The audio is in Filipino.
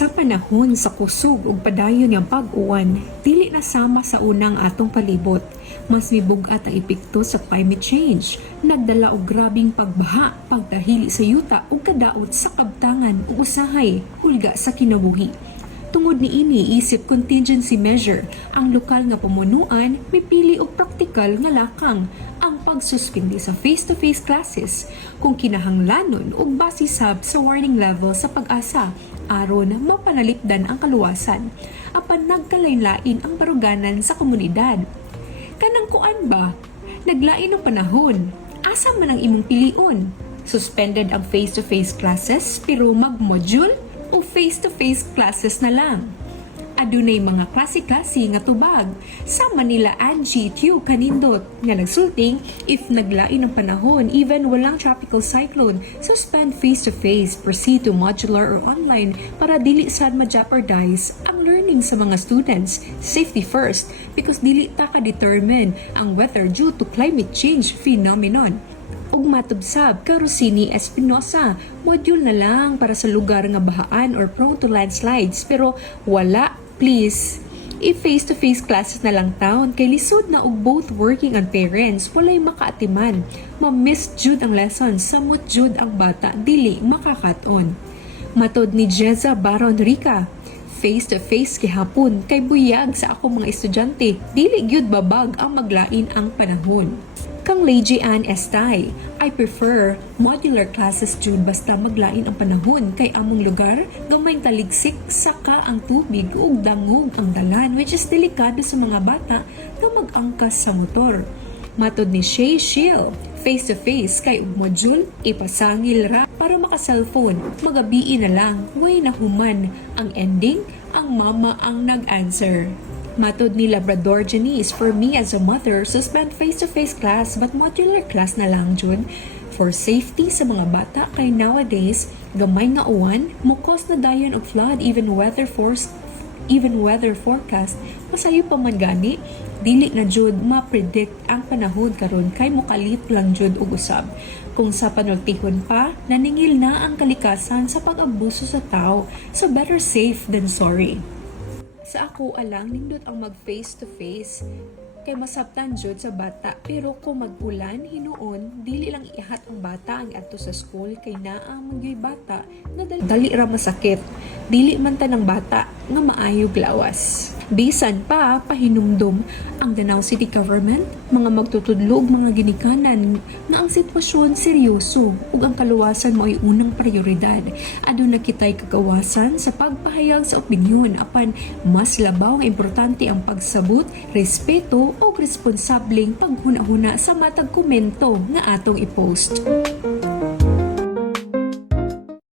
Sa panahon sa kusog ug padayon nga pag-uwan, dili na sama sa unang atong palibot. Mas mibugat ang epekto sa climate change. Nagdala og grabing pagbaha, pagdahili sa yuta ug kadaot sa kabtangan ug usahay hulga sa kinabuhi. Tungod niini isip contingency measure, ang lokal nga pamunuan mipili og praktikal nga lakang ang pagsuspindi sa face-to-face classes kung kinahanglanon ug base sab sa warning level sa pag-asa aron mapanalipdan ang kaluwasan apan nagkalain-lain ang baruganan sa komunidad. Kanang kuan ba? Naglain ang panahon. Asa man ang imong pilion? Suspended ang face-to-face classes pero mag-module o face-to-face classes na lang? Adunay mga klase-klase nga tubag. Sama nila Angie Tiu Kanindot nga nagsulting if naglain ang panahon even walang tropical cyclone, suspend face-to-face, proceed to modular or online para dili sad ma-jeopardize ang learning sa mga students. Safety first because dili ta ka-determine ang weather due to climate change phenomenon. Ug matubsab ka Rosini Espinosa, module na lang para sa lugar nga bahaan or prone to landslides pero wala please. If face-to-face classes na lang taon kay lisod na og both working and parents walay makaatiman. Ma-miss jud ang lessons, samot jud ang bata dili makakaton. Matod ni Jeza Baron Rica, face-to-face gihapon kay buyag sa ako mga estudyante, dili gyud babag ang maglain ang panahon. Kang Lady Ann Estay, I prefer modular classes jud basta maglain ang panahon kay among lugar gamayng taligsik saka ang tubig ug dangog ang dalan which is delikado sa mga bata na mag-angkas sa motor. Matod ni Shay Shiel, face-to-face kay ug module ipasangil ra para maka-cellphone, magabii na lang, way na human ang ending, ang mama ang nag-answer. Matod ni Labrador Janice, for me as a mother, suspend face-to-face class but modular class na lang jud for safety sa mga bata kay nowadays gamay nga uwan mukos na dayon og flood even weather forecast masayo pa man gani dili na jud ma-predict ang panahon karon kay mokalit lang jud og usab. Kung sa panultihon pa, naningil na ang kalikasan sa pag-abuso sa tao, so better safe than sorry. Sa ako alang nindot ang mag face to face kay masabtan jud sa bata pero kung mag-ulan hinuon dili lang ihat ang bata ang adto sa school kay naa magyoy bata na dali ra masakit dili man tanang bata nga maayog lawas. Bisan pa pahinumdum ang Danao City Government mga magtutudlo og mga ginikanan nga ang sitwasyon seryoso ug ang kaluwasan mo'y unang prioridad. Aduna kitay kagawasan sa pagpahayag sa opinyon apan mas labaw nga importante ang pagsabot, respeto ug responsableng paghuna-huna sa matag komento nga atong i-post.